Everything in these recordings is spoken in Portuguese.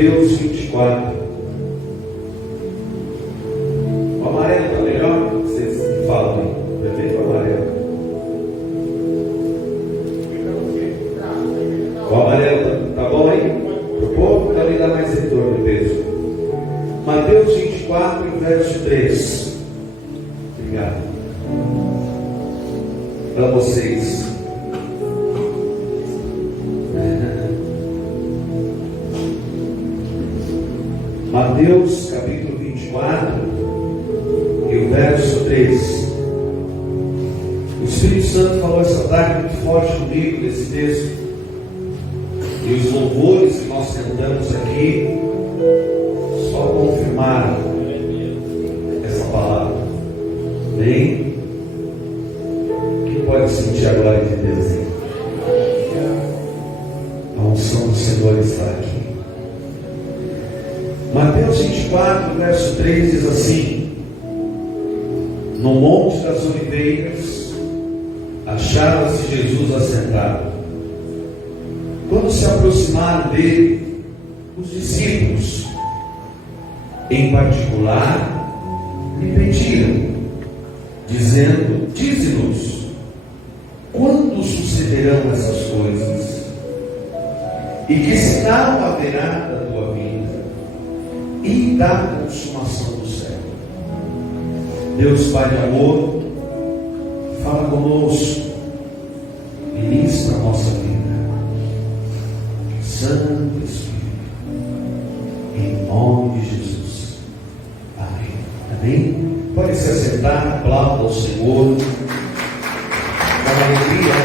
Mateus 24. O amarelo está melhor? Vocês falam aí. Perfeito, o amarelo. O amarelo tá bom aí? Pro povo? Então me dá mais retorno de peso. Mateus 24, verso 3. Obrigado. Para vocês. Mateus capítulo 24 e o verso 3. O Espírito Santo falou essa tarde muito forte comigo nesse texto. E os louvores que nós cantamos aqui só confirmaram essa palavra. Bem, quem pode sentir a glória de Deus aí? A unção do Senhor está aqui. Mateus 24, verso 3 diz assim: no Monte das Oliveiras achava-se Jesus assentado. Quando se aproximaram dele os discípulos, em particular, lhe pediram, dizendo: dize-nos, quando sucederão essas coisas? E que sinal haverá da tua vinda e da consumação do século? Deus Pai de amor, fala conosco, ministra a nossa vida. Santo Espírito, em nome de Jesus. Amém. Amém. Pode se assentar, aplauda ao Senhor. Com alegria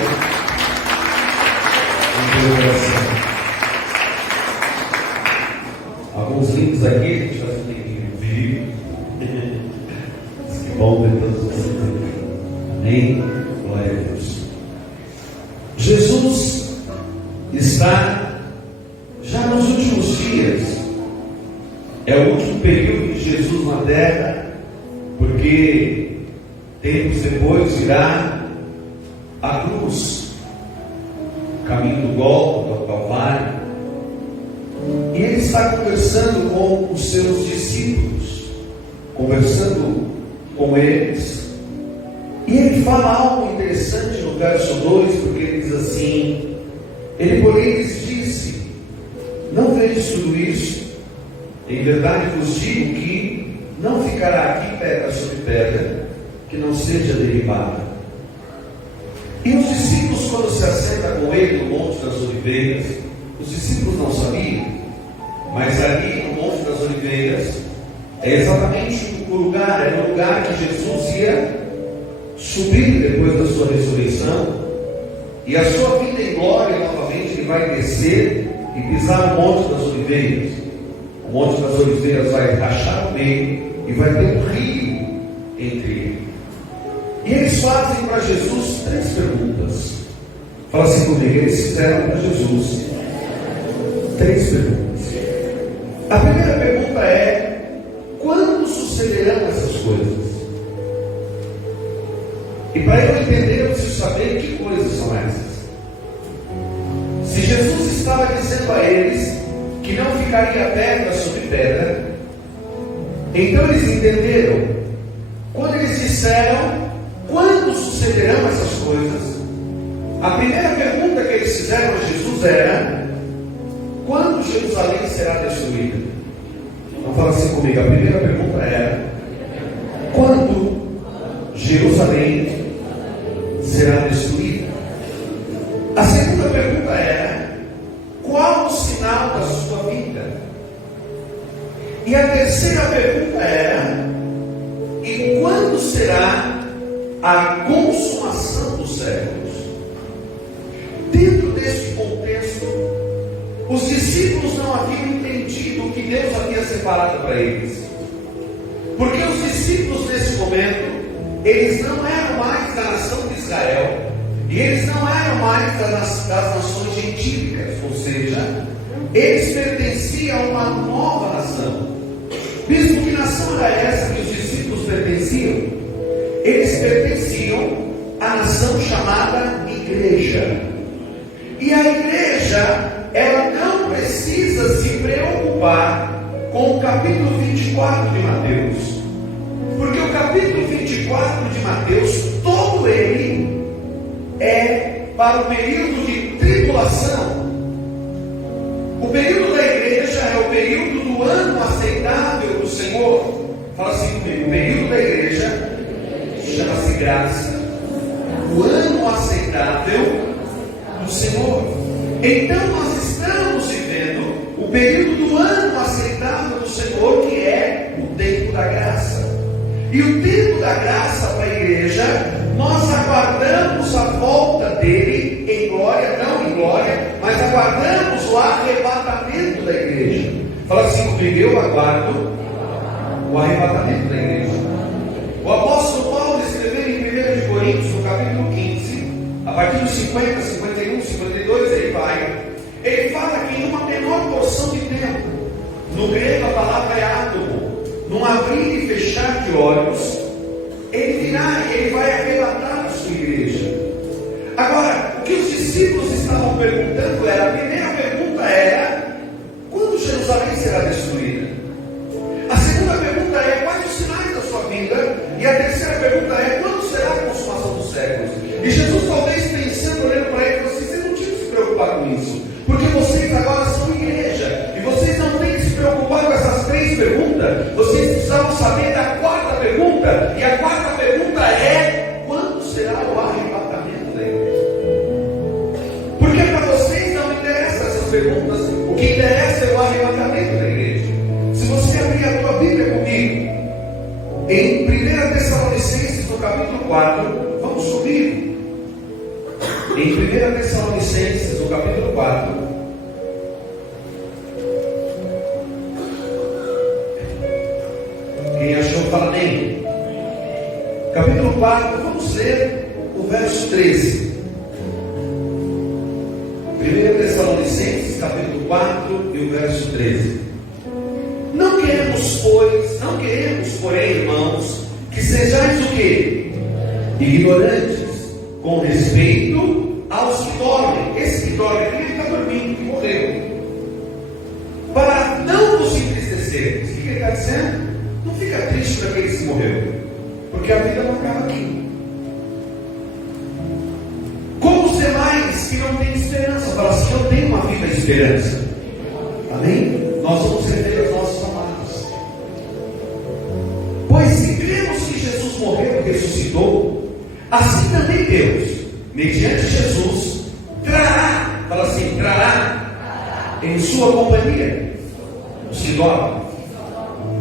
em teu coração. Alguns lindos aqui, a gente vai ter vídeo. Que bom ver todos vocês aqui. Amém. Glória a Deus. Jesus está já nos últimos dias. É o último período de Jesus na terra, porque tempos depois virá a cruz, o caminho do Gólgota, do Calvário. E ele está conversando com os seus discípulos, conversando com eles. E ele fala algo interessante no verso 2, porque ele diz assim: ele, porém, lhes disse: não vejo tudo isso? Em verdade vos digo que não ficará aqui pedra sobre pedra que não seja derribada. E os discípulos, quando se assentam com ele no Monte das Oliveiras, os discípulos não sabiam, mas ali no Monte das Oliveiras é exatamente o lugar, era o lugar que Jesus ia subir depois da sua ressurreição, e a sua vida em glória novamente ele vai descer e pisar no Monte das Oliveiras. O Monte das Oliveiras vai rachar no meio e vai ter um rio entre ele. E eles fazem para Jesus 3 perguntas. Fala assim comigo: eles fizeram para Jesus 3 perguntas. A primeira pergunta é: quando sucederão essas coisas? E para eu entender, eu preciso saber que coisas são essas. Se Jesus estava dizendo a eles que não ficaria pedra sobre pedra, então eles entenderam. Quando eles disseram quando sucederão essas coisas, a primeira pergunta que eles fizeram a Jesus era: quando Jerusalém será destruída? Então fala assim comigo, a primeira pergunta era: quando Jerusalém será destruída? A segunda pergunta era: qual o sinal da sua vinda? E a terceira pergunta era: e quando será a consumação dos séculos? Dentro deste contexto, os discípulos não haviam entendido o que Deus havia separado para eles, porque os discípulos nesse momento, eles não eram mais da nação de Israel, e eles não eram mais das nações gentílicas, ou seja, eles pertenciam a uma nova nação. Mesmo que nação era essa que os discípulos pertenciam? Eles pertenciam à nação chamada Igreja. E a igreja, ela não precisa se preocupar preocupar com o capítulo 24 de Mateus. Porque o capítulo 24 de Mateus, todo ele é para o período de tribulação. O período da igreja é o período do ano aceitável do Senhor. Fala assim comigo: o período da igreja chama-se graça. O ano aceitável do Senhor. Então nós estamos vivendo o período do ano aceitável do Senhor, que é o tempo da graça. E o tempo da graça para a igreja, nós aguardamos a volta dele em glória, não em glória, mas aguardamos o arrebatamento da igreja. Fala assim comigo: eu aguardo o arrebatamento da igreja. O apóstolo Paulo escreveu em 1 Coríntios, no capítulo 15, a partir dos 50, 51, 52, ele fala que em uma menor porção de tempo, no grego a palavra é átomo, num abrir e fechar de olhos, ele virá e ele vai arrebatar a sua igreja. Agora, o que os discípulos estavam perguntando era, a primeira pergunta era: quando Jerusalém será destruída? A segunda pergunta é: quais os sinais da sua vinda? E a terceira pergunta é: quando será a consumação dos séculos? E Jesus, talvez pensando, olhando para ele, vocês não tinham que se preocupar com isso, porque vocês agora são igreja, e vocês não têm que se preocupar com essas três perguntas. Vocês precisavam saber da quarta pergunta, e a quarta pergunta é: quando será o arrebatamento da igreja? Porque para vocês não interessam essas perguntas, o que interessa é o arrebatamento da igreja. Se você abrir a tua Bíblia comigo, em 1 Tessalonicenses, no capítulo 4, vamos subir. Em 1 Tessalonicenses, no capítulo 4, quem achou, fala amém. Capítulo 4, vamos ler o verso 13. 1 Tessalonicenses, capítulo 4 e o verso 13. Não queremos, porém, irmãos, que sejais o quê? Ignorantes com respeito aos que dormem. Esse que dorme aqui, ele está dormindo, que morreu. Para não vos entristecer. O que ele está dizendo? Não fica triste para aquele que morreu, porque a vida não acaba aqui. Como os demais que não têm esperança. Fala assim: eu tenho uma vida de esperança. Amém? Nós vamos rever os nossos amados. Pois se cremos que Jesus morreu e ressuscitou, assim também Deus, mediante Jesus, trará, fala assim, trará em sua companhia os que dormem.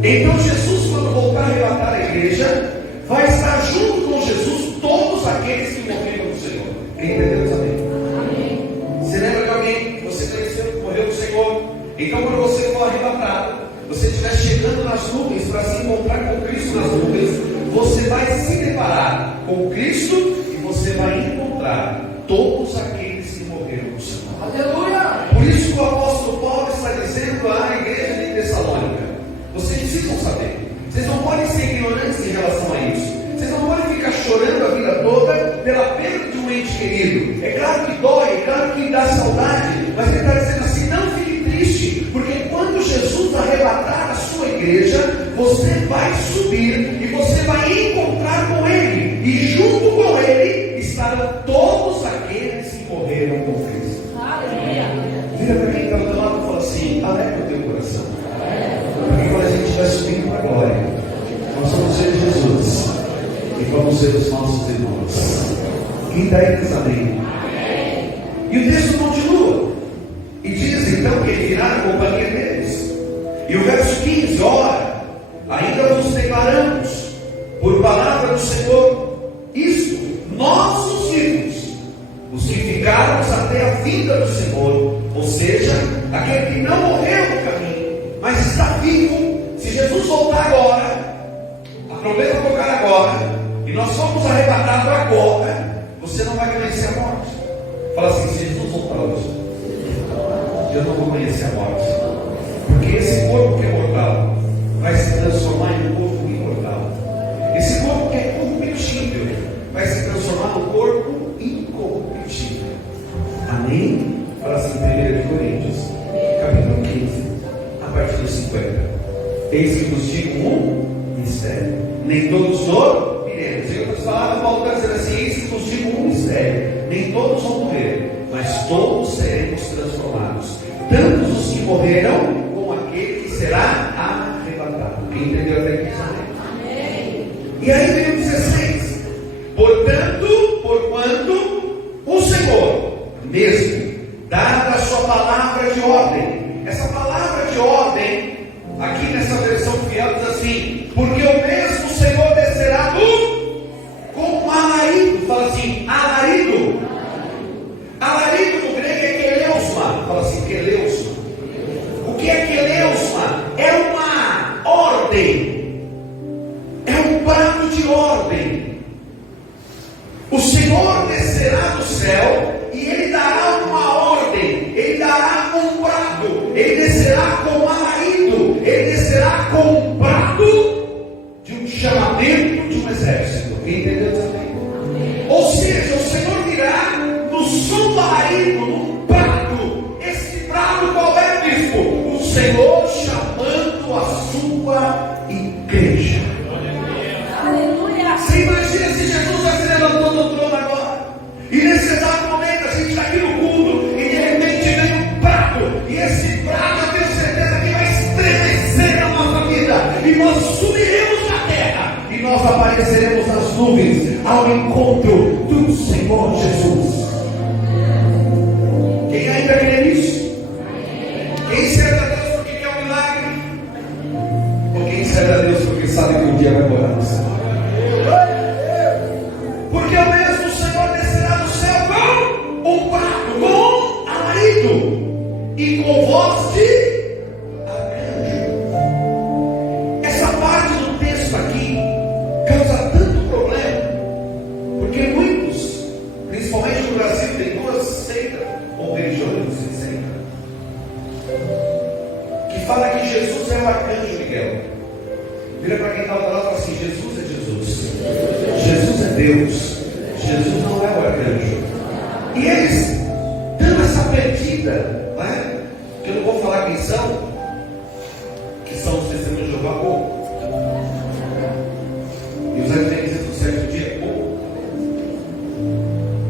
Então Jesus, quando voltar a arrebatar a igreja, vai estar junto com Jesus todos aqueles que morreram no Senhor. Quem entendeu, amém? Você lembra de alguém que você conheceu que morreu no Senhor? Então, quando você for arrebatado, você estiver chegando nas nuvens para se encontrar com Cristo nas nuvens, você vai se deparar com Cristo e você vai encontrar todos aqueles que morreram no Senhor. Aleluia! Por isso que o apóstolo Paulo está dizendo à igreja de Tessalônica: vocês precisam saber, vocês não podem ser ignorantes em relação a isso, vocês não podem ficar chorando a vida toda pela perda de um ente querido. É claro que dói, é claro que dá saudade, mas ele está dizendo assim: não fique triste, porque quando Jesus arrebatar a sua igreja, você vai subir e você vai encontrar com ele, e junto com ele estarão todos aqueles que morreram com Cristo. Vira para quem está do lado e fala assim: alegra o teu coração, porque quando a gente vai subindo para a glória, nós vamos ver Jesus e vamos ver os nossos irmãos. Quem está aí diz amém. E o texto continua e diz então que ele virá na companhia deles. E o verso 15: ora, ainda vos declaramos por palavra do Senhor isto, nós os vivos, os que ficarmos até a vinda do Senhor, ou seja, aquele que não morreu no caminho, mas está vivo. Se Jesus voltar agora, a trombeta tocar agora, e nós formos arrebatados agora, você não vai conhecer a morte. Fala assim: se Jesus voltar hoje, eu não vou conhecer a morte, porque esse corpo que é mortal vai se transformar em um corpo imortal. Esse corpo que é corruptível vai se transformar num corpo incorruptível. Amém? Fala assim, 1 Coríntios, capítulo 15, a partir eis que vos digo um mistério. Nem todos dormiremos. Em outras palavras, Paulo está dizendo assim: eis que vos digo um mistério. Nem todos vão morrer, mas todos seremos transformados. Tanto os que morreram, como aquele que será arrebatado. Quem entendeu até aqui? Amém. E aí vem o 16. Portanto, porquanto o Senhor mesmo, dada a sua palavra de ordem. Essa palavra de ordem, aqui nessa versão fiel, diz assim: porque o mesmo Senhor descerá como um alarido. Fala assim, alarido. Alarido no grego é keleusma. Fala assim, keleusma. O que é keleusma? É uma ordem. É um prato de ordem. O Senhor descerá do céu e Ele dará uma ordem. Ele dará um prato. Ele descerá com um alarido. Ele descerá com um prato de um chamamento de um exército. Quem entendeu também? Ou seja, o Senhor virá no som do alarido, num prato. Esse prato qual é, bispo? O Senhor chamando a sua igreja. Aleluia. Você imagina se Jesus vai se levantando do trono agora, e nesse exato momento a gente está aqui no culto, e de repente vem um prato, e esse prato eu tenho certeza que vai estremecer a nossa vida, e nós subiremos na terra, e nós apareceremos nas nuvens ao encontro do Senhor Jesus. Quem ainda crê nisso? Quem serve a Deus porque quer um milagre? Ou quem serve a Deus porque sabe que um dia vai morar no céu? Porque o mesmo Senhor descerá do céu com um prato, com alarido e com voz de arcanjo. Essa parte do texto aqui causa tanto problema, porque muitos, principalmente no Brasil, tem duas seitas ou religiões de seita que fala que Jesus é o arcanjo Miguel. Vira para quem está do lado e fala assim: Jesus é Jesus. Jesus é Deus. Jesus não é o arcanjo. E eles dando essa perdida, né? Que eu não vou falar quem são, que são os testemunhos de Jeová pouco, e os adventistas do sétimo dia pouco.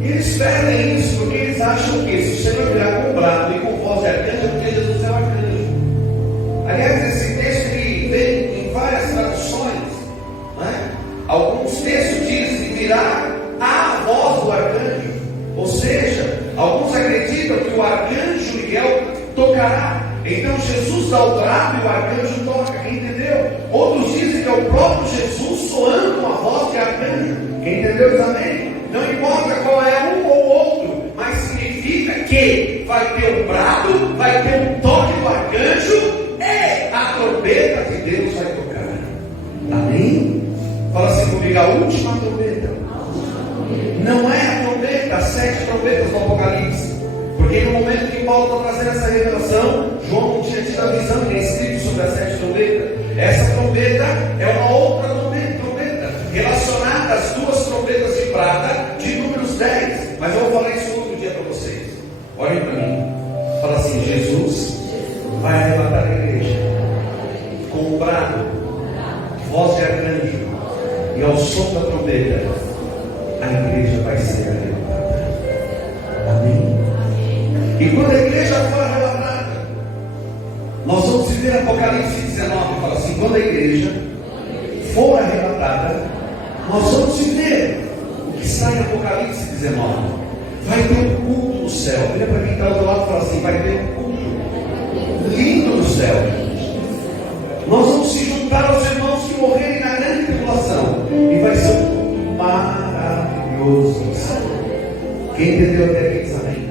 E eles perdem isso porque eles acham que se o Senhor virar com brado e com voz de arcanjo, é porque Jesus é o arcanjo. Aliás, esse texto ele vem em várias traduções, né? Alguns textos dizem que virá a voz do arcanjo, ou seja, alguns acreditam que o arcanjo Miguel tocará. Então Jesus dá o brado e o arcanjo toca. Quem entendeu? Outros dizem que é o próprio Jesus soando uma voz de arcanjo. Quem entendeu também? Não importa qual é um ou outro, mas significa que vai ter um brado, vai ter um toque do arcanjo e a trombeta de Deus vai tocar. Amém? Fala assim comigo: a última trombeta. Não é a trombeta, as 7 trombetas do Apocalipse. Porque no momento que Paulo está trazendo essa revelação, João não tinha tido a visão que é escrito sobre as 7 trombetas. Essa trombeta é uma outra trombeta relacionada às 2 trombetas de prata de Números 10. Mas eu vou falar isso outro dia para vocês. Olhem para mim. Fala assim: Jesus vai arrebatar a igreja com um brado, voz de arcanjo, e ao som da trombeta a igreja vai ser arrebatada. Amém? E quando a igreja for arrebatada, nós vamos viver Apocalipse 19. Fala assim: quando a igreja for arrebatada, nós vamos viver o que está em Apocalipse 19. Vai ter um culto no céu. Olha para quem está do lado e fala assim: vai ter um culto lindo no céu. Nós vamos se juntar aos irmãos que morrerem na grande tribulação, e vai ser um culto maravilhoso. Quem entendeu até aqui diz amém.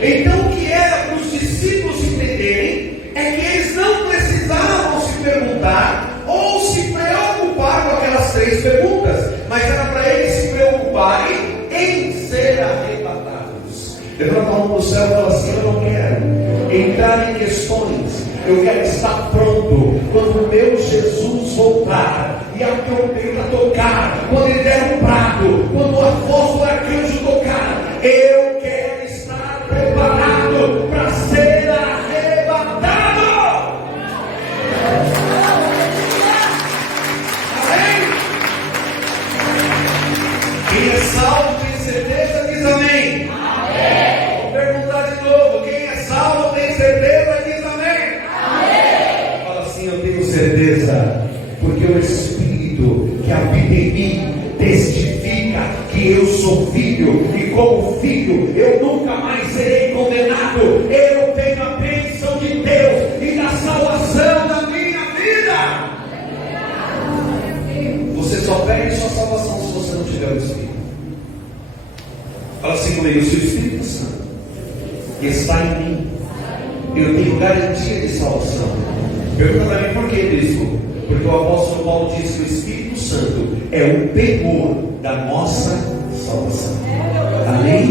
Então o que era para os discípulos entenderem é que eles não precisavam se perguntar ou se preocupar com aquelas 3 perguntas, mas era para eles se preocuparem em ser arrebatados. Levanta a mão para o céu e fala assim: eu não quero entrar em questões, eu quero estar pronto quando o meu Jesus voltar e a trombeta tocar, quando ele der um prato, quando a voz do arcanjo tocar. Eu quero estar preparado para ser arrebatado. certeza, porque o Espírito que habita em mim testifica que eu sou filho, e como filho eu nunca mais serei condenado. Eu tenho a bênção de Deus e da salvação da minha vida. Você só perde sua salvação se você não tiver o Espírito. Fala assim comigo: se o Espírito Santo está em mim, eu tenho garantia de salvação. Pergunta para mim por que, bispo? Porque o apóstolo Paulo diz que o Espírito Santo é o penhor da nossa salvação. Amém?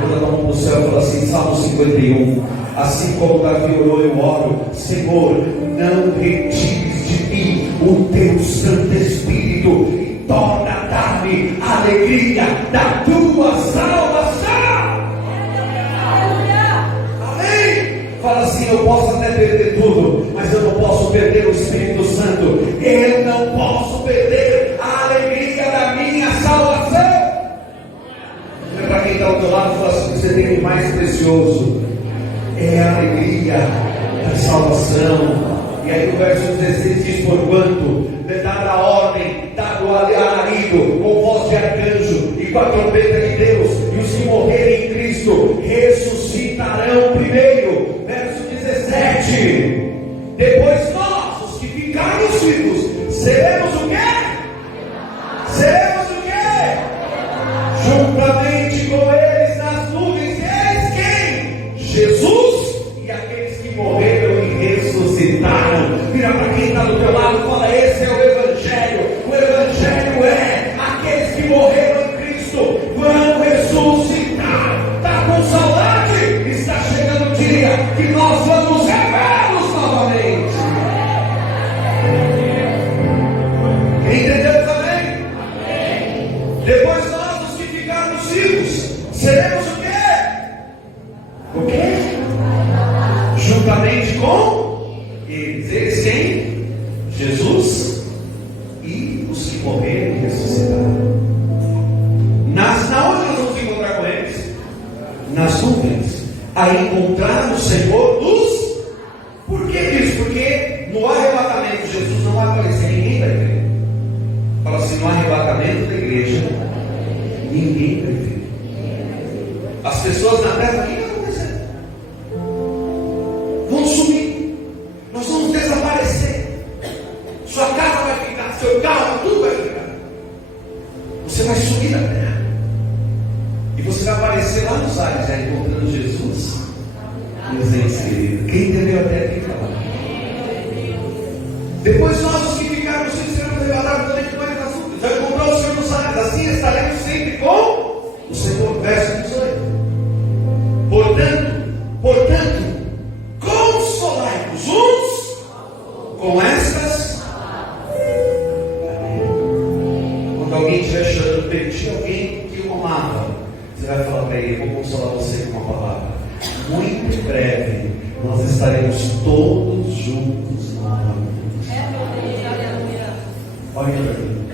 Levanta a mão para o céu e fala assim, Salmo 51: assim como Davi orou, eu oro: Senhor, não retires de mim o teu Santo Espírito, e torna a dar-me a alegria da tua salvação. Amém? Fala assim: eu posso até perder tudo, mas eu não posso perder o Espírito Santo. Eu não posso perder a alegria da minha salvação. Para quem está ao teu lado, fala assim: você tem o mais precioso é a alegria da salvação. E aí o verso 16 diz: porquanto dada a ordem, dado o alarido com voz de arcanjo e com a trombeta de Deus, e os que morrerem em Cristo ressuscitarão primeiro. Verso 17: depois nós, os que ficarmos vivos, seremos o quê? Seremos o quê? Juntamente com eles nas nuvens. E eles quem? Jesus e aqueles que morreram e ressuscitaram. Vira para quem está do teu lado e fala: esse é o Evangelho. O Evangelho é: aqueles que morreram em Cristo vão ressuscitar. Está com saudade? Está chegando o dia que nós vamos revê-los novamente. Quem entendeu também? Depois nós, os que ficarmos vivos, seremos o quê? O quê? Juntamente com eles. Eles quem? Jesus e os que morreram e ressuscitaram. Na onde nós vamos encontrar com eles? Nas nuvens. A encontrar o Senhor dos... Por que isso? Porque no arrebatamento Jesus não vai aparecer, ninguém vai ver. Fala assim: no arrebatamento da igreja ninguém vai ver. As pessoas na terra, o que vai acontecer? Vão sumir. Nós vamos desaparecer. Sua casa vai ficar, seu carro, tudo vai ficar. Você vai sumir da terra. E você vai aparecer lá nos ares, já encontrando Jesus. Meus entes queridos, quem entendeu até aqui falar? Depois nós, os que ficarmos vivos, seremos arrebatados também com eles nas nuvens. Já encontrou o Senhor nos ares. Assim estaremos sempre com o Senhor. Verso 18. Portanto, consolai-vos uns com estas. Amém. Quando alguém estiver chorando, perdi alguém que o amava, você vai falar para ele: vou consolar você com uma palavra. Muito em breve nós estaremos todos juntos novamente. Olha para mim.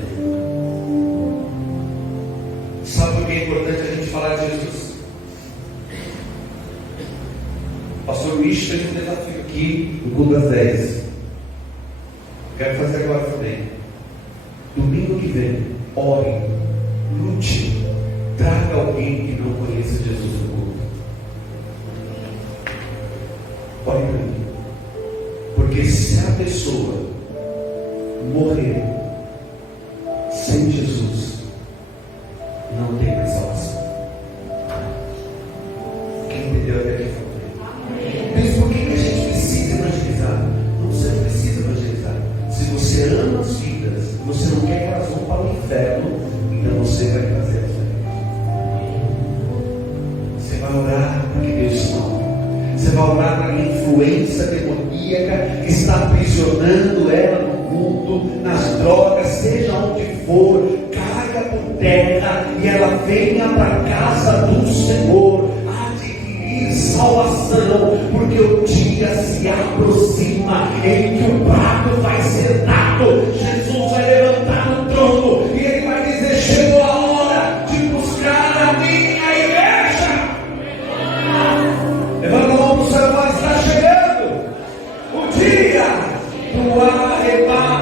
Sabe por que é importante a gente falar de Jesus? O pastor Luiz fez um desafio aqui no Clube das 10. Quero fazer agora também. Domingo que vem, ore, lute, traga alguém que não conheça Jesus no culto. Ore para mim. Porque se a pessoa morrer sem Jesus, não tem mais salvação. Quem entendeu até aqui? Mas por que a gente precisa evangelizar? Não, você não precisa evangelizar. Se você ama as vidas, você não quer que elas vão para o inferno, então você vai trazer as vidas. Você vai orar para que Deus salve. Você vai orar para a influência demoníaca que está aprisionando ela no mundo, nas drogas, seja onde for, caia por terra e ela venha para a casa do Senhor adquirir salvação, porque o dia se aproxima em que o prato vai ser dado. Jesus vai levantar no trono e ele vai dizer: chegou a hora de buscar a minha igreja. Levanta a mão para o céu e fala: está chegando o dia do arrebatamento.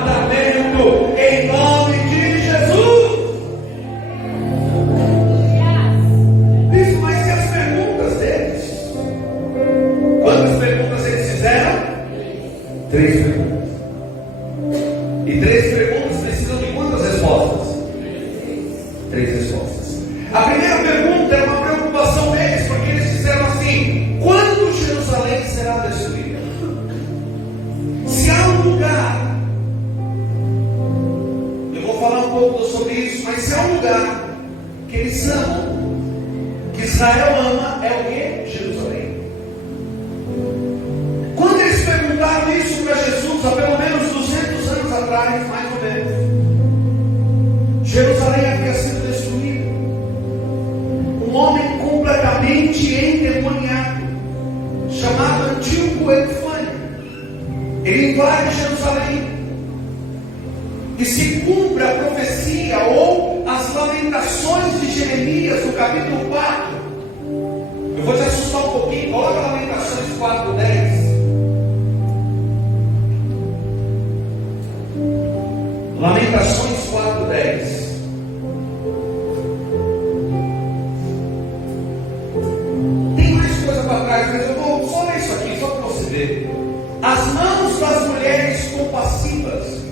E 3 perguntas precisam de quantas respostas? 3 respostas. A primeira pergunta é uma preocupação deles, porque eles disseram assim: quando Jerusalém será destruída? Se há um lugar, eu vou falar um pouco sobre isso, mas se há um lugar que eles amam, que Israel ama, é o que? Jerusalém. Quando eles perguntaram isso para Jesus, há pelo menos 200 anos atrás, mais ou menos, Jerusalém havia sido destruída. Um homem completamente endemoniado, chamado Antíoco Epifânio, ele invade Jerusalém e se cumpre a profecia ou as lamentações de Jeremias no capítulo 4. Eu vou te assustar um pouquinho. Coloca Lamentações 4:10. Lamentações 4:10. Tem mais coisa para trás, mas eu vou só ler isso aqui, só para você ver. As mãos das mulheres compassivas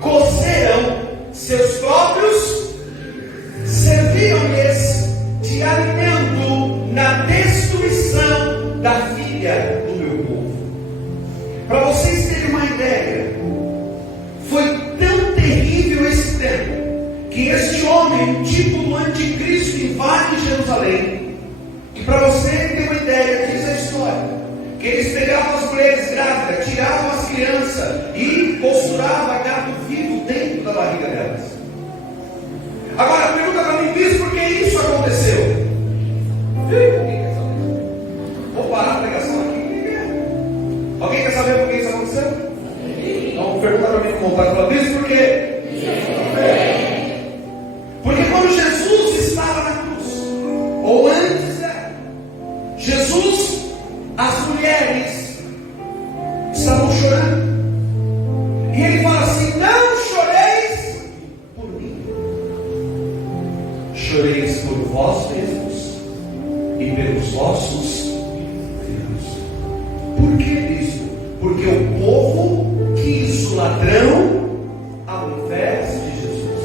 coceram seus próprios, serviam-lhes de alimento na destruição da filha do meu povo. Para vocês terem uma ideia, foi tão terrível esse tempo que este homem, tipo do anticristo, invade Jerusalém. E para você ter uma ideia, diz a história que eles pegavam as mulheres grávidas, tiravam as crianças e costuravam gado vivo dentro da barriga delas. Agora pergunta para mim, diz por que isso aconteceu? Vou parar a pregação aqui. Alguém quer saber por que isso aconteceu? Então pergunta para mim com vontade, fala, diz por quê? Porque quando Jesus estava na cruz, ou antes, Jesus, as mulheres estavam chorando. E ele fala assim: não choreis por mim, choreis por vós mesmos e pelos vossos filhos. Por que isso? Porque o povo quis o ladrão ao invés de Jesus.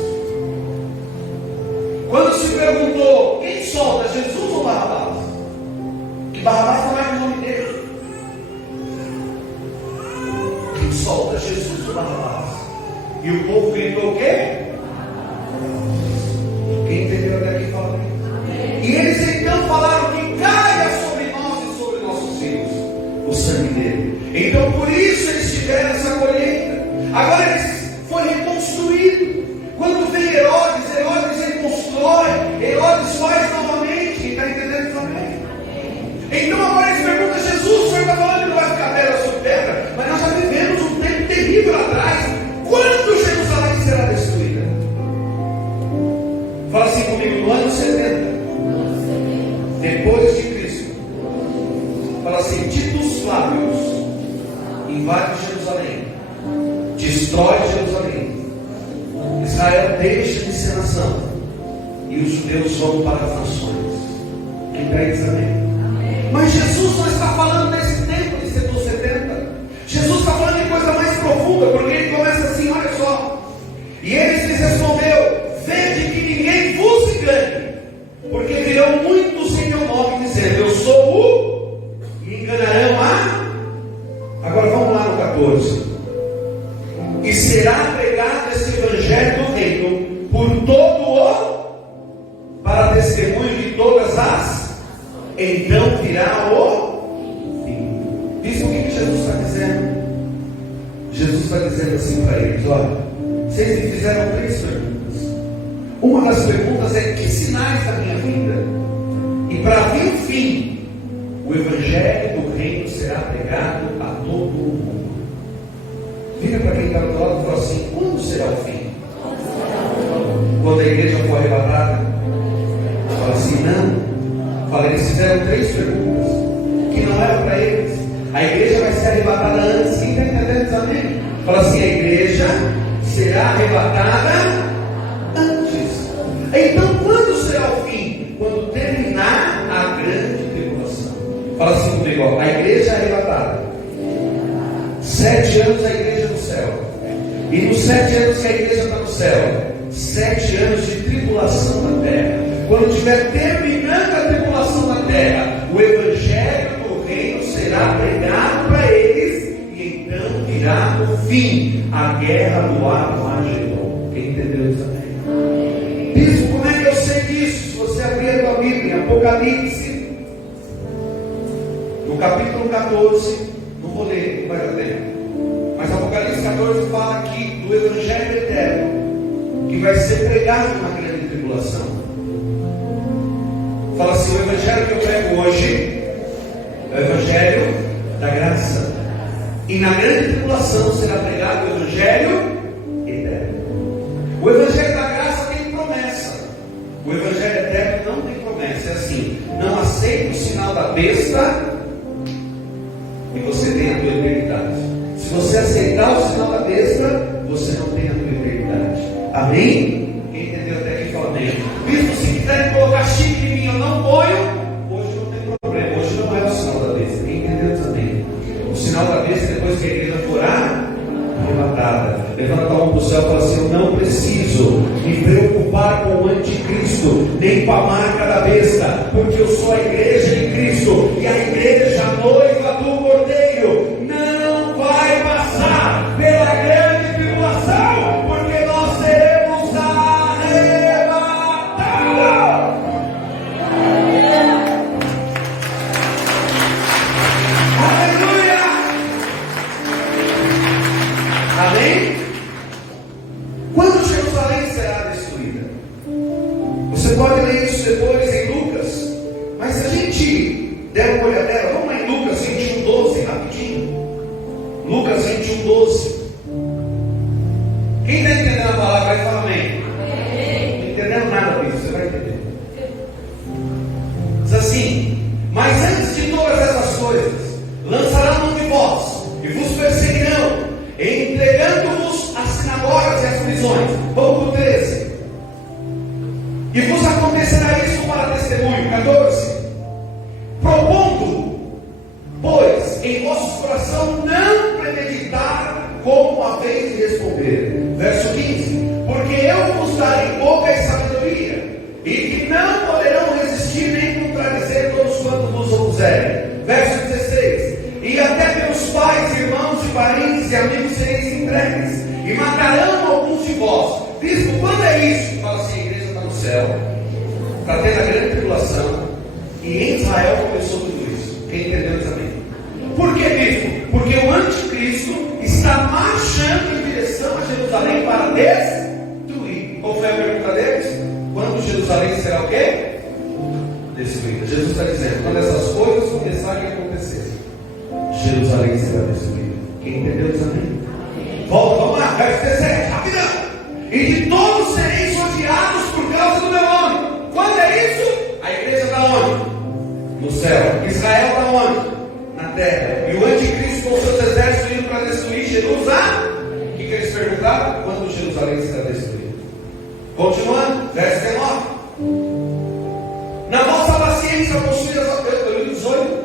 Quando se perguntou quem solta, Jesus ou Barrabás? Que Barrabás não é o nome dele. Quem solta, Jesus ou Barrabás? E o povo gritou o quê? Quem entendeu até aqui fala amém. E eles então falaram que caia sobre nós e sobre nossos filhos o sangue dele. Então por isso eles tiveram essa colheita. Agora eles foi reconstruído. Quando vem Herodes reconstrói, Herodes faz novamente. Quem está entendendo também? Então agora eles perguntam: Jesus, o senhor está falando que não vai ficar pedra sobre pedra, mas nós já vivemos um tempo terrível atrás. Quando Jerusalém será destruída? Fala assim comigo: no ano 70 depois de Cristo. Fala assim: Tito Flávios invade Jerusalém, destrói Jerusalém, Israel deixa de ser nação e os judeus vão para as nações. Quem crê amém? Mas Jesus não está falando desse tempo de setor 70. Jesus está falando de coisa mais profunda, porque ele começa assim, olha só. E eles lhes respondeu: vede que ninguém vos engane, porque virão muitos em meu nome dizendo: eu sou o, e enganarão a. Agora vamos lá no 14. E será pregado esse evangelho do reino por todo o, para testemunho de todas as. Então virá o fim. Isso o que Jesus está dizendo? Jesus está dizendo assim para eles: olha, vocês me fizeram 3 perguntas. Uma das perguntas é: que sinais da minha vida? E para vir o fim, o evangelho do reino será pregado a todo o mundo. Vira para quem está do lado e fala assim: quando será o fim? Quando a igreja for arrebatada? Fala assim: não. Fala, eles fizeram 3 perguntas que não eram para eles. A igreja vai ser arrebatada antes. Quem está entendendo amém? Fala assim: a igreja será arrebatada antes. Então quando será o fim? Quando terminar a grande tribulação. Fala assim comigo: ó, a igreja é arrebatada. 7 anos a igreja no céu. E nos 7 anos que a igreja está no céu, 7 anos de tribulação na terra. Quando estiver terminando a tribulação na terra, o evangelho do reino será pregado para eles, e então virá o fim, a guerra do Armagedon. Quem entendeu isso também? Bispo, como é que eu sei disso? Se você abrir a tua Bíblia, em Apocalipse, no capítulo 14, não vou ler, não vai dar tempo. Mas Apocalipse 14 fala aqui do evangelho eterno, que vai ser pregado na grande tribulação. Fala assim: o evangelho que eu prego hoje é o evangelho da graça, e na grande tribulação será pregado o evangelho eterno. O evangelho da graça tem promessa, o evangelho eterno não tem promessa. É assim: não aceita o sinal da besta e você tem a tua eternidade. Se você aceitar o sinal da besta, você não tem a tua eternidade. Amém? Quem entendeu até aqui fala amém. Bispo, se quiserem colocar chifre em mim, eu não ponho. Hoje não tem problema. Hoje não é o sinal da besta. Quem entendeu também? O sinal da besta, depois que a igreja for arrebatada, levanta a mão para o céu e fala assim: eu não preciso me preocupar com o anticristo, nem com a marca da besta, porque eu sou a igreja de Cristo, e a igreja noiva do Cordeiro não vai passar pela grande tribulação, porque nós seremos arrebatados. Aleluia! Amém? Quando Jerusalém será destruída? Você pode ler isso depois em Lucas, mas se a gente der uma olhadela, vamos lá em Lucas 21:12, rapidinho. Lucas 21:12. Quem está entendendo a palavra vai falar amém. Não entendendo nada disso, você vai entender. Diz assim: mas antes de todas essas coisas, lançarão mão de vós, e vos perseguirão, entregando-vos às sinagogas e às prisões. Vamos para o 13. E vos acontecerá isso para testemunho. 14. Propondo, pois, em vosso coração não premeditar como haveis de responder. Verso 15. Porque eu vos darei boca e sabedoria, e que não poderão resistir nem contradizer todos quantos vos opuserem. Verso 16. E até pelos pais, irmãos e parentes e amigos sereis entregues, e matarão alguns de vós. Bispo, quando é isso? Fala assim: a igreja está no céu, está tendo a grande tribulação, e em Israel começou tudo isso. Quem entendeu também? Por que, bispo? Porque o anticristo está marchando em direção a Jerusalém para destruir. Qual foi a pergunta deles? Quando Jerusalém será o quê? Destruída. Jesus está dizendo: quando essas coisas começarem a acontecer, Jerusalém será destruída. Quem entendeu também? Volta, vamos lá, verso 17, rapidão. E de todos sereis odiados por causa do meu nome. Quando é isso? A igreja está onde? No céu. Israel está onde? Na terra. E o anticristo com seus exércitos indo para destruir Jerusalém. O que eles perguntaram? Quando Jerusalém será destruída? Continuando, verso 19. Na vossa paciência possui eu li 18.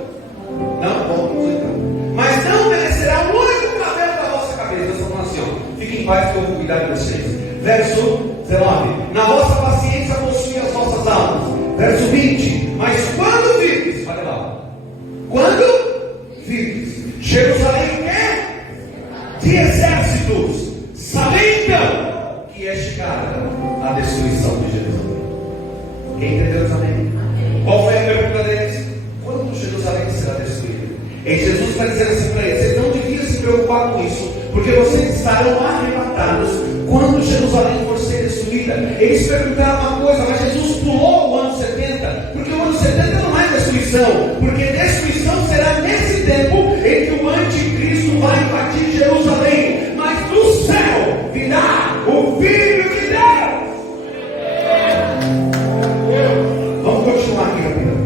Não, bom, 18. Mas não merecerá um único cabelo da vossa cabeça. Essa assim, ó: fiquem em paz que eu vou cuidar de vocês. Verso 19. Na vossa paciência possui as vossas almas. Verso 20. Mas quando virdes, olha lá, quando virdes Jerusalém de exércitos, sabei então que é chegada a destruição de Jerusalém. Quem entendeu também? Qual foi a pergunta deles? Quando Jerusalém será destruída? E Jesus está dizendo assim para eles: vocês não deviam se preocupar com isso, porque vocês estarão arrebatados quando Jerusalém for ser destruída. Eles perguntaram uma coisa, mas Jesus pulou o ano 70, porque o ano 70 não é destruição, porque destruição será nesse tempo em que o anticristo vai invadir Jerusalém, mas do céu virá o Filho de Deus. Vamos continuar aqui rapidão.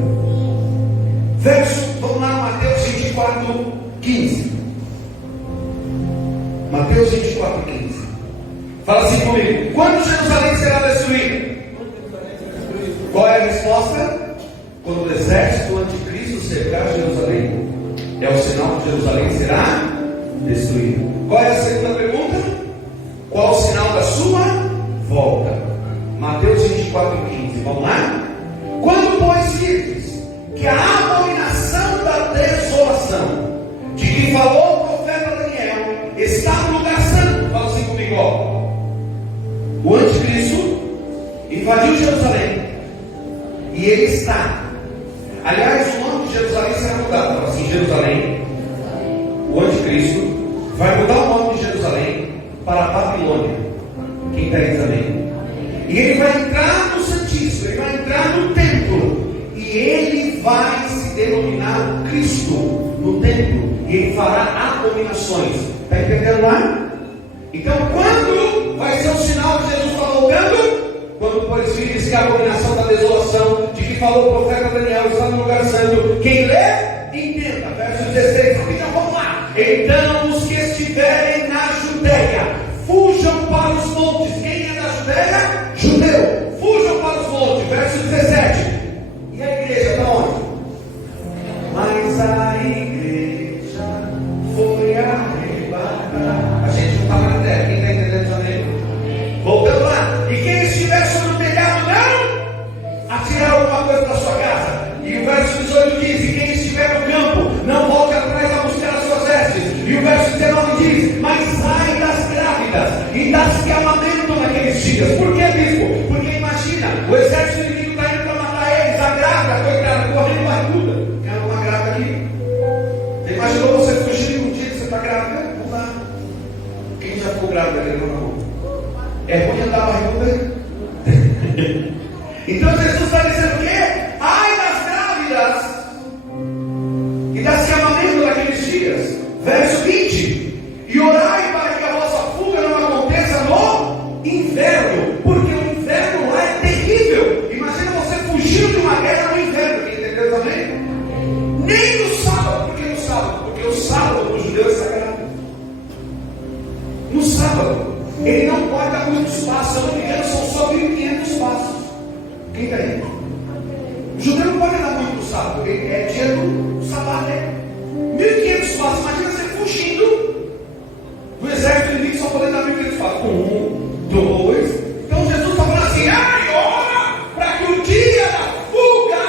Vamos lá, Mateus 24:15. Mateus 24:15. Fala assim comigo: quando Jerusalém será destruída? Qual é a resposta? Quando o exército do anticristo cercar Jerusalém. É o sinal que Jerusalém será destruída. Qual é a segunda pergunta? qual o sinal da sua volta? Mateus 24:15. Vamos lá? Quando, pois, virdes que a abominação da desolação, de que falou o profeta Daniel, está no lugar santo, fala assim comigo, ó. O anticristo invadiu Jerusalém e ele está. Aliás, o nome de Jerusalém será mudado. Fala assim, Jerusalém. O anticristo vai mudar o nome de Jerusalém para Babilônia. Quem está aí também? E ele vai entrar no Santíssimo, ele vai entrar no templo, e ele vai se denominar Cristo no templo, e ele fará abominações. Está entendendo lá? Então, quando vai ser o sinal que Jesus está voltando? Quando, pois, vires que a abominação da desolação, de que falou o profeta Daniel, está no lugar santo. Quem lê, entenda. Verso 16. Então, vamos lá. Então, os que estiverem na Judéia, fujam para os montes. Quem é da Judéia? Judeu. Fujam para os montes. Verso 17. E a igreja está onde? Mas a igreja foi arrebatada. A gente não está na terra. Quem está entendendo também? Voltando lá. E quem estiver sobre o telhado, não atirar alguma coisa da sua casa. E o verso 18 diz: e quem estiver no campo, não volte atrás a buscar as suas vestes. E o verso 19 diz: mas sai das grávidas e das que amamentam naqueles dias. Por que, bispo? Porque imagina, o exército inimigo está indo para matar eles. A grávida, coitada, correndo barbuda. Tem uma grávida aqui. Você imaginou você fugir um dia que você está grávida? Não dá. Quem já ficou grávida aqui na mão? É ruim andar barbuda? Então Jesus está dizendo o quê? Ai das grávidas e das que amamentam naqueles dias. Verso 20. E orai para que a vossa fuga não aconteça no inverno, porque o inverno lá é terrível. Imagina você fugindo de uma guerra no inverno. Quem entendeu também? Nem no sábado. Por que no sábado? Porque o sábado para o judeu é sagrado. No sábado ele não pode dar muito espaço. Se eu não me engano, são só 1.500 passos. Quem está aí? O judeu não pode dar muito no sábado, porque é dia do sábado, né? 1.500 passos. Imagina você fugindo do exército inimigo, só poder dar 1.500 passos. 1, 2. Então Jesus está falando assim: ai, ora, para que o dia da fuga,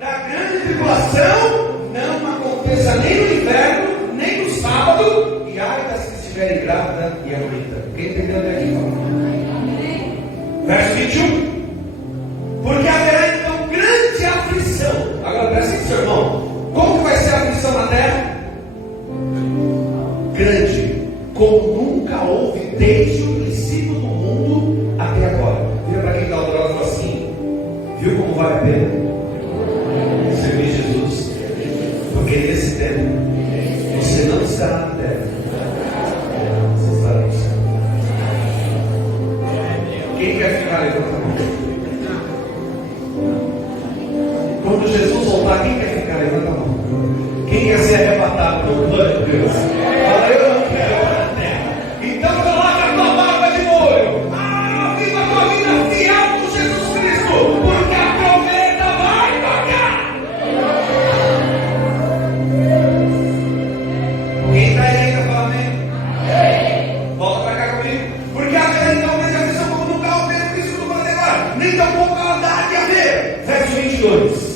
da grande tribulação, não aconteça nem no inverno, nem no sábado, e ai das que estiverem grávidas e amamentam. Quem entendeu até aqui? Verso 21. Porque haverá então grande aflição. Agora presta atenção, irmão. Como que vai ser a aflição na terra? Grande, como nunca houve desde o princípio do mundo até agora. Vira para quem está ao lado e fala assim: viu como vale a pena servir Jesus? Porque nesse tempo você não estará na terra, você estará no céu. Quem quer ficar levantando a mão? Quando Jesus voltar, quem quer ficar? Levanta a mão. Quem quer ser arrebatado pelo plano de Deus? Fala, eu não quero na terra. Então coloca a tua barba de molho. Viva a tua vida fiel com Jesus Cristo, porque a promessa vai pagar. Quem está aí ainda? Fala amém. Volta para cá comigo. Porque haverá então grande aflição como nunca houve desde o princípio do mundo até agora, nem tampouco há de haver. Verso 22.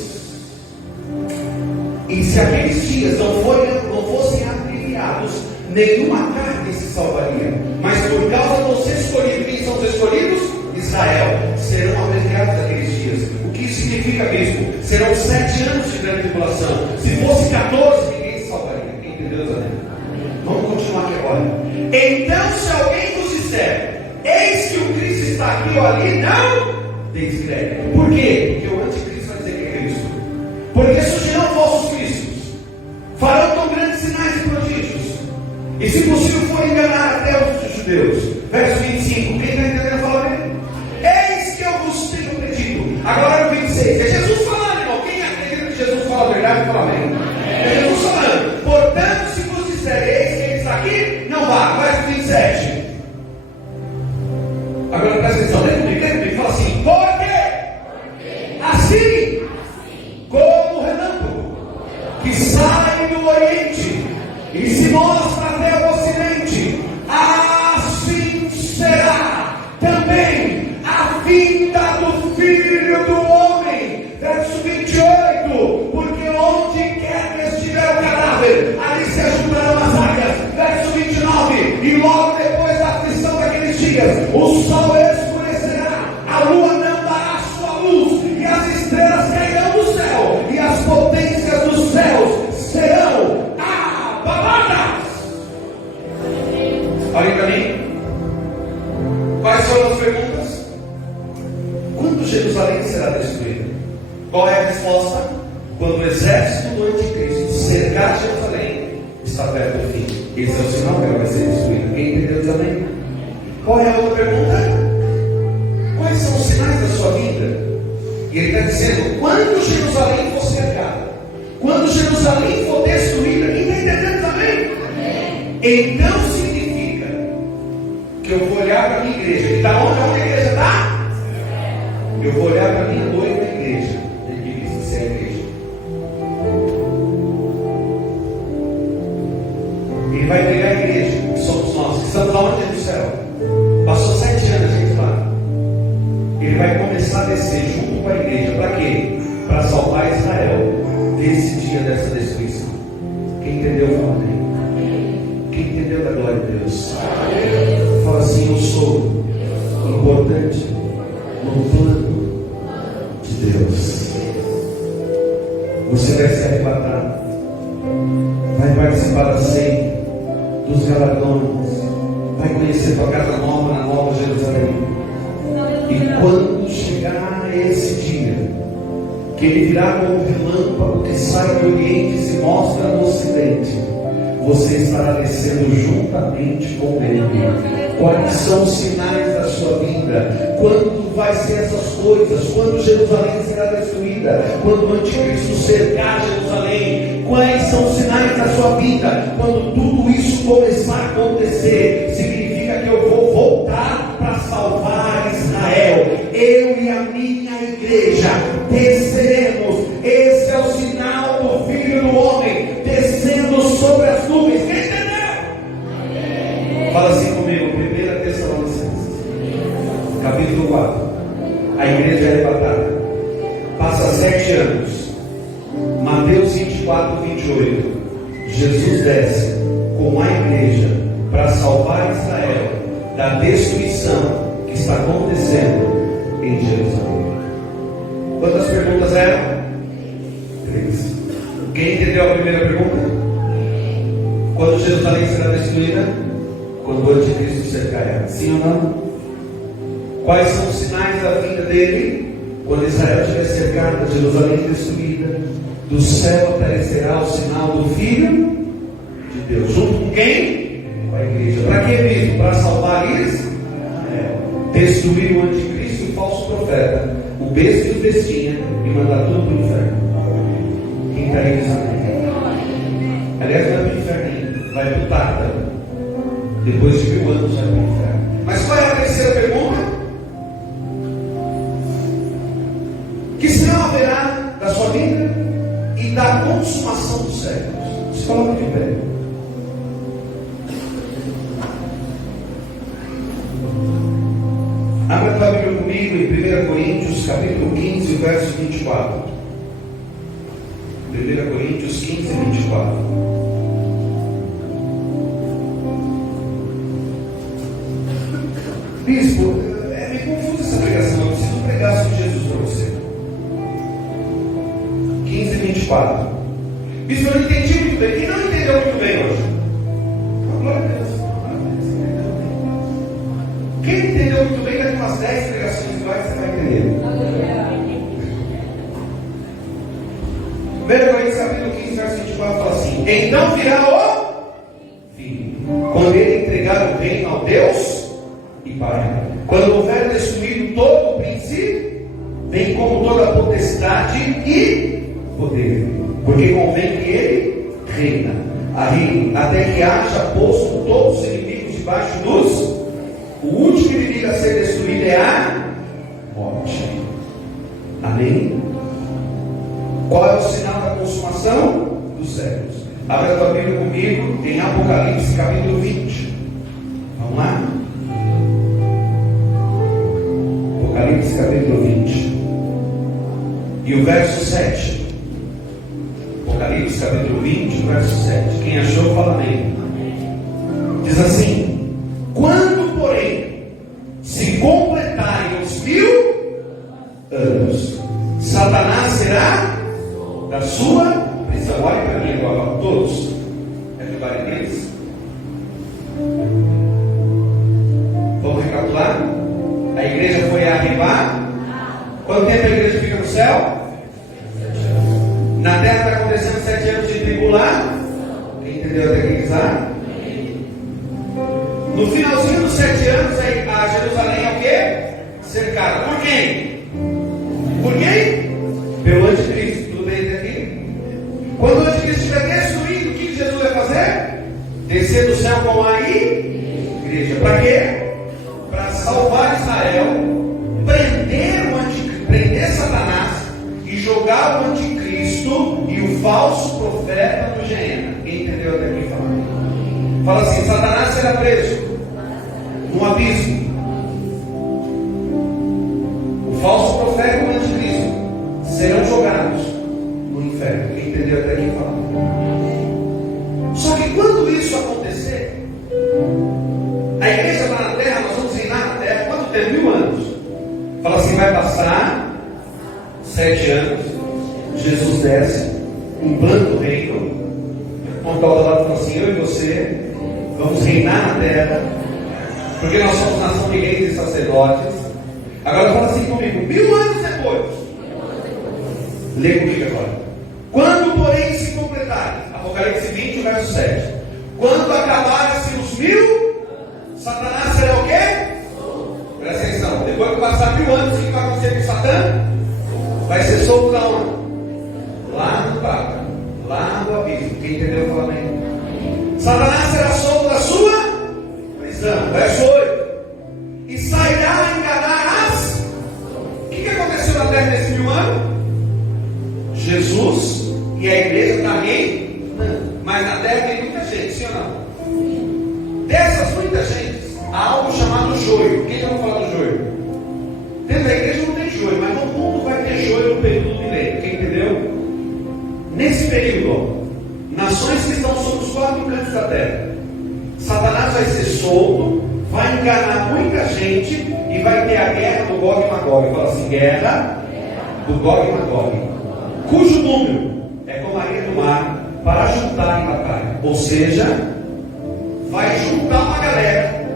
E se aqueles dias não fossem abreviados, nenhuma carne se salvaria. Mas por causa dos escolhidos, quem são os escolhidos? Israel. Serão abreviados aqueles dias. O que isso significa, bispo? Serão 7 anos de grande tribulação. Se fosse 14, ninguém se salvaria. Quem entendeu também? Vamos continuar aqui agora. Então, se alguém vos disser: eis que o Cristo está aqui ou ali, não deis crédito. Por quê? Porque o anticristo vai dizer que é Cristo. Porque surgirão falsos cristos, farão tão grandes sinais e prodígios, e se possível for enganar até os judeus. Verso 25, quem está entendendo fala bem? Eis que eu vos tenho pedido. Agora o 26, é Jesus falando, irmão. Quem acredita que Jesus fala a verdade, fala bem. É Jesus falando. Portanto, se vos disser: eis que ele está aqui, não vá. Verso 27. Agora presta atenção, lê comigo, fala assim: porque assim como o relâmpago que sai do Oriente e se mostra até o Ocidente, assim será sol escurecerá, a lua não dará sua luz, e as estrelas cairão do céu, e as potências dos céus serão abaladas. Olhem para mim. Quais foram as perguntas? Quando Jerusalém será destruída? Qual é a resposta? Quando o exército do anticristo cercar Jerusalém, está perto do fim. Esse é o sinal que ela vai ser destruída. Quem entendeu também? Qual é a outra pergunta? Quais são os sinais da sua vida? E ele está dizendo, quando Jerusalém for cercada, quando Jerusalém for destruída, quem está entendendo também? Então significa que eu vou olhar para a minha igreja. E está onde a igreja está? Eu vou olhar para a minha noiva, a igreja. Isso é a igreja. Ele vai pegar a igreja, que somos nós, que estamos aonde no céu. Passou 7 anos a gente lá. Ele vai começar a descer junto com a igreja. Para quê? Para salvar Israel desse dia dessa destruição. Quem entendeu, fala amém. Quem entendeu da glória de Deus? Fala assim, eu sou importante no plano de Deus. Você vai ser arrebatado, vai participar da ceia, dos galardões, vai conhecer tua casa nova na Nova Jerusalém. E quando chegar esse dia, que ele virá como um relâmpago que sai do Oriente e se mostra no Ocidente, você estará descendo juntamente com ele. Quais são os sinais da sua vida? Quando vai ser essas coisas? Quando Jerusalém será destruída? Quando o anticristo cercar Jerusalém? Quais são os sinais da sua vida? Quando tudo isso começar a acontecer, significa que eu vou voltar para salvar Israel. Eu e a minha igreja desceremos. Esse é o sinal do Filho do Homem descendo sobre as nuvens. Quem entendeu? Fala assim comigo, 1 Tessalonicenses, capítulo 4. A igreja é arrebatada. Passa 7 anos. Mateus 24, 28. Jesus desce com a igreja para salvar Israel da destruição que está acontecendo em Jerusalém. Quantas perguntas eram? 3. Quem entendeu a primeira pergunta? Quando Jerusalém será destruída? Quando o anticristo cercar ela. Sim ou não? Quais são os sinais da vinda dele? Quando Israel estiver cercada, Jerusalém destruída, do céu aparecerá o sinal do Filho de Deus. Junto com quem? Com a igreja. Para que mesmo? Para salvar Israel. Destruir o anticristo e o falso profeta, o besta e o bestinha, e mandar tudo para o inferno. Quem está aí diz amém? Aliás, vai para o inferno, vai para o Tártaro. Depois de 1000 anos vai para o inferno. Mas qual é a terceira pergunta? Que sinal haverá da sua vida e da consumação dos séculos? Se coloca de pé. Abra a tua Bíblia comigo em 1 Coríntios capítulo 15, verso 24. 1 Coríntios 15, 24. Bispo, é meio confusa essa pregação. Eu preciso pregar sobre Jesus para você. 15, 24. Bispo, eu não entendi muito bem. Quem não entendeu muito bem hoje? Glória a Deus. Quem entendeu muito bem, daqui umas 10 pregações iguais você vai entender. 1 Coríntios capítulo 15, verso 24 fala assim: então virá o Filho, quando ele entregar o reino ao Deus e Pai. Quando houver destruído todo o princípio, bem como toda a potestade e poder, porque convém que ele reina, até que haja posto todos os inimigos debaixo dos. O último inimigo a ser destruído é a morte. Amém? Qual é o sinal da consumação dos séculos? Abra a tua Bíblia comigo em Apocalipse capítulo 20. Vamos lá? Apocalipse capítulo 20 e o verso 7. Apocalipse capítulo 20, verso 7. Quem achou, fala amém. Diz assim: quando, porém, se uns 1000 anos. Satanás será da sua prisão. Olhem para mim agora, todos. Everybody needs. Vamos recapitular? A igreja foi arribar. Quanto tempo a igreja fica no céu? Na terra está acontecendo 7 anos de tribular. Quem entendeu até aqui está? No finalzinho dos 7 anos, a Jerusalém é o quê? Cercada. Por quem? Por quem? Pelo anticristo. Tudo bem até aqui? Quando o anticristo estiver destruído, o que Jesus vai fazer? Descer do céu com a igreja. Para quê? Para salvar Israel, prender Satanás e jogar o anticristo e o falso profeta no Geena. Quem entendeu até aqui? Fala assim: Satanás será preso no abismo. O falso profeta e o anticristo serão jogados no inferno. Quem entendeu até aqui? Só que quando isso acontecer, a igreja lá na terra, nós vamos reinar na terra. Quanto tempo? 1000 anos. Fala assim: vai passar 7 anos. Jesus desce, implanta o reino. Ponta ao lado e fala assim: eu e você vamos reinar na terra, porque nós somos nação de reis e sacerdotes. Agora fala assim comigo: 1000 anos depois. Lê comigo agora. Quando, porém, se completarem, Apocalipse 20, verso 7. Quando acabarem-se os 1000, Satanás será o quê? Presta atenção. Depois que passar 1000 anos, o que vai acontecer com Satã? Vai ser solto da onde? Lá no prato, lá no abismo. Quem entendeu? Fala bem. Satanás será solto da sua prisão. Verso 8. E sairá a enganar as. O que aconteceu na terra nesse 1000 anos? Jesus e a igreja está reinando. Mas na terra tem muita gente, sim ou não? Dessas muitas gente, há algo chamado joio. Quem já vai falar do joio? Dentro da igreja não tem joio, mas no mundo vai ter joio no período do milênio. Quem entendeu? Nesse período, nações que estão sobre os 4 cantos da terra, Satanás vai ser solto, vai enganar muita gente e vai ter a guerra do Gog e Magog. Fala assim: guerra do Gog e Magog, cujo número é como a areia do mar, para juntar em batalha. Ou seja, vai juntar uma galera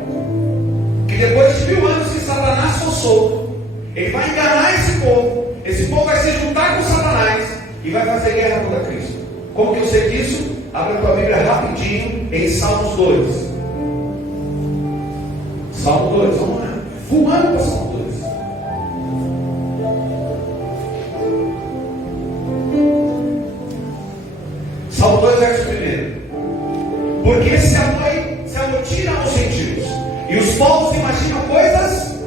que depois de 1000 anos que Satanás for solto, ele vai enganar esse povo. Esse povo vai se juntar com Satanás e vai fazer guerra contra Cristo. Como que eu sei disso? Abre a tua Bíblia rapidinho em Salmos 2. Salmo 2, vamos lá. Voando para Salmo 2. Salmo 2, verso 1. Porque se amotinam aos gentios, e os povos imaginam coisas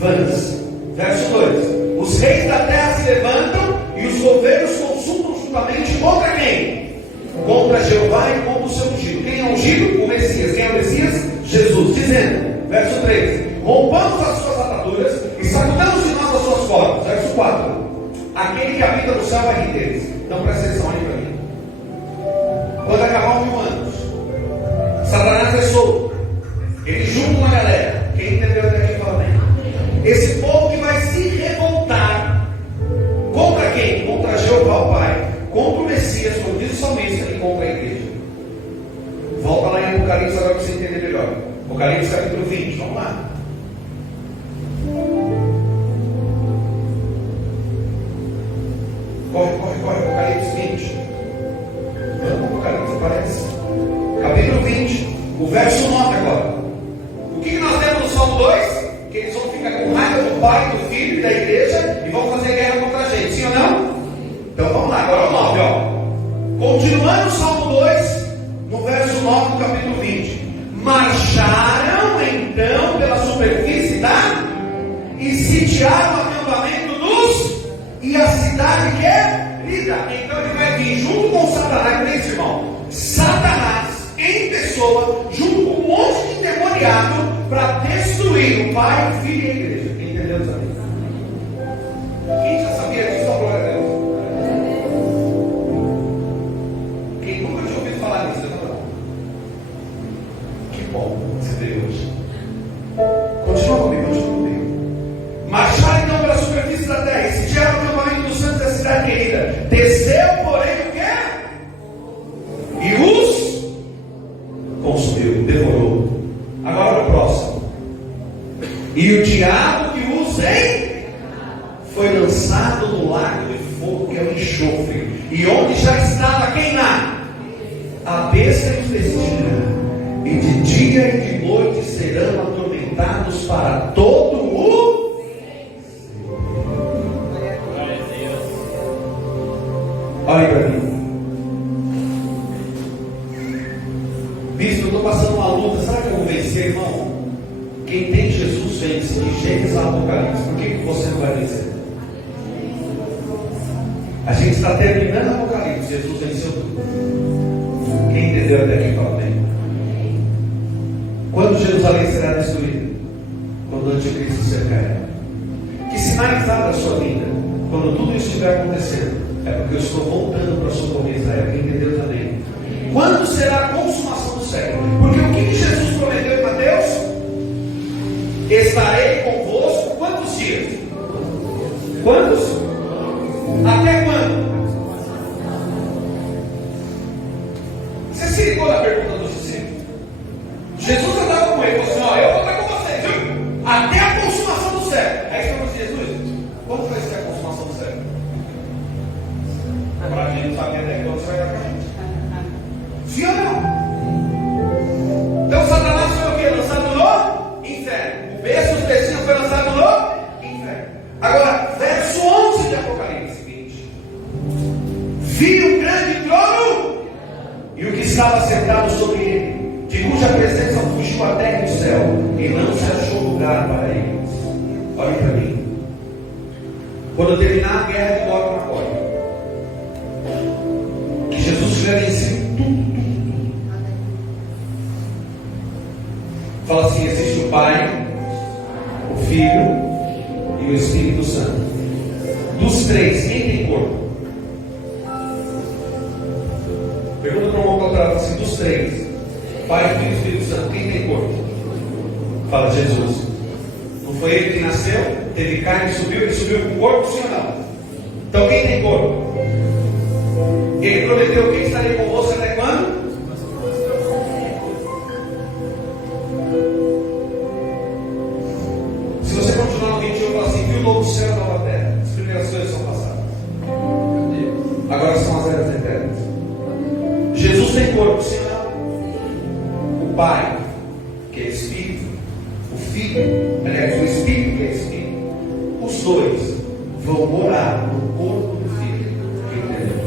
vãs. Verso 2. Os reis da terra se levantam, e os governos consultam juntamente contra quem? Contra Jeová e contra o seu ungido. Quem é ungido? O Messias. Quem é o Messias? Jesus. Dizendo, verso 3: rompamos as suas ataduras e sacudamos de nós as suas cordas. Verso 4: aquele que habita no céu vai rir deles. Então presta atenção aí para mim. Quando acabar os 1000 anos, Satanás é solto. Ele junta uma galera. Quem entendeu até aqui fala bem. Esse povo que vai se revoltar contra quem? Contra Jeová o Pai, contra o Messias, como diz o salmista, e contra a igreja. Volta lá em Apocalipse agora para você entender melhor. Apocalipse capítulo 20, vamos lá. Corre, Apocalipse 20. Vamos, Apocalipse aparece. Capítulo 20, o verso 9 agora. O que nós temos no Salmo 2? Que eles vão ficar com raiva do Pai, do Filho e da igreja e vão fazer guerra contra a gente, sim ou não? Então vamos lá, agora o 9, ó. Continuando o Salmo 2, no verso 9 do capítulo 20. Marcharam então pela superfície da e sitiaram o acampamento dos e a cidade que é lida. Então ele vai vir junto com Satanás, nesse irmão. Satanás em pessoa, junto com um monte de endemoniado, para destruir o Pai, o Filho e a igreja. Entendeu, sabe? Quem já sabia disso, a glória a Deus. Quem nunca tinha ouvido falar nisso, não? Que bom você veio hoje. Continua comigo. Mas E o diabo que os foi lançado no lago de fogo, que é o enxofre, e onde já estava queimado a besta e os destinos, e de dia e de noite serão atormentados para todo o olha para mim. Bispo, eu estou passando uma luta. Será que eu vou vencer, irmão? Quem tem Jesus vence. De Gênesis a Apocalipse. Por que você não vai vencer? A gente está terminando Apocalipse. Jesus venceu tudo. Quem entendeu até aqui, fala bem. Quando Jerusalém será destruída? Quando o anticristo cercar ela. Que sinais há da sua vida? Quando tudo isso estiver acontecendo, é porque eu estou voltando para socorrer Israel. Quem entendeu também? Quando será a consumação do século? Porque o que Jesus prometeu em Mateus? Estarei convosco quantos dias? Quantos? Até quando? Você se ligou na pergunta dos discípulos? Jesus andava com ele e falou assim: ó, eu vou estar com vocês, viu? Até a consumação do século. Aí você falou assim: Jesus, quando vai ser a consumação do século? Para a gente saber até quando você vai dar para a gente. Sim ou não? Então Satanás foi o que? Lançado no inferno. O besta, os bestinhos foi lançado no inferno. Agora, verso 11 de Apocalipse 20. Vi um grande trono e o que estava sentado sobre ele, de cuja presença fugiu a terra e o céu, e não se achou lugar para eles. Olhem para mim. Quando terminar a guerra de Gog e Magog, que Jesus tiver vencido tudo. Fala assim: existe o Pai, o Filho e o Espírito Santo. Dos três, quem tem corpo? Pergunta para o irmão que fala assim: dos três, Pai, Filho e Espírito Santo, quem tem corpo? Fala Jesus. Não foi ele que nasceu, teve carne e subiu, ele subiu com o corpo, sim ou não? Então quem tem corpo? Ele prometeu que estaria convosco até quando? Se você continuar no 21, fala assim: viu o novo céu e a nova terra. As primeiras coisas são passadas, agora são as eras eternas. Jesus tem corpo, sim ou não? O Pai, que é Espírito, o Filho, aliás, o Espírito, que é Espírito, os dois vão morar no corpo do Filho. Entendeu?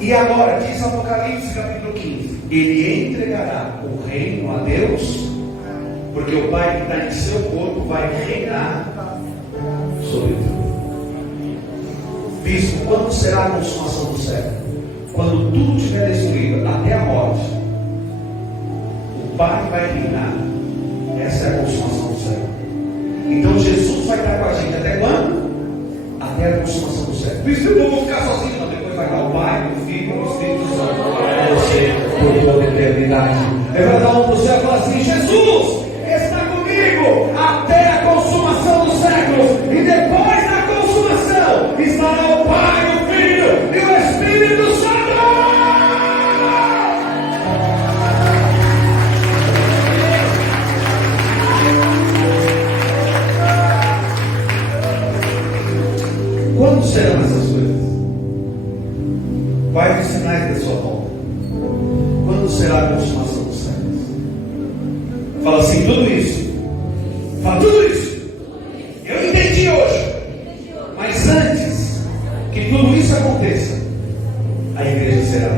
E agora, diz Apocalipse capítulo 15: ele entregará o reino a Deus, porque o Pai que está em seu corpo vai reinar sobre tudo. Bispo, quando será a consumação do século? Quando tudo estiver destruído, até a morte, o Pai vai reinar. Essa é a consumação do século. Então Jesus vai estar com a gente até quando? Até a consumação do século. Por isso eu não vou ficar sozinho, não. Depois vai dar o Pai, o Filho e o Espírito Santo para você por toda a eternidade. Eu vou dar um para o céu e falar assim: Jesus está comigo até a consumação dos séculos. E depois da consumação estará o Pai, o Filho e o Espírito Santo. Quando serão essas coisas? Quais os sinais da sua volta? Quando será a consumação dos séculos? Fala assim: tudo isso. Fala tudo isso. Eu entendi hoje. Mas antes que tudo isso aconteça, a igreja será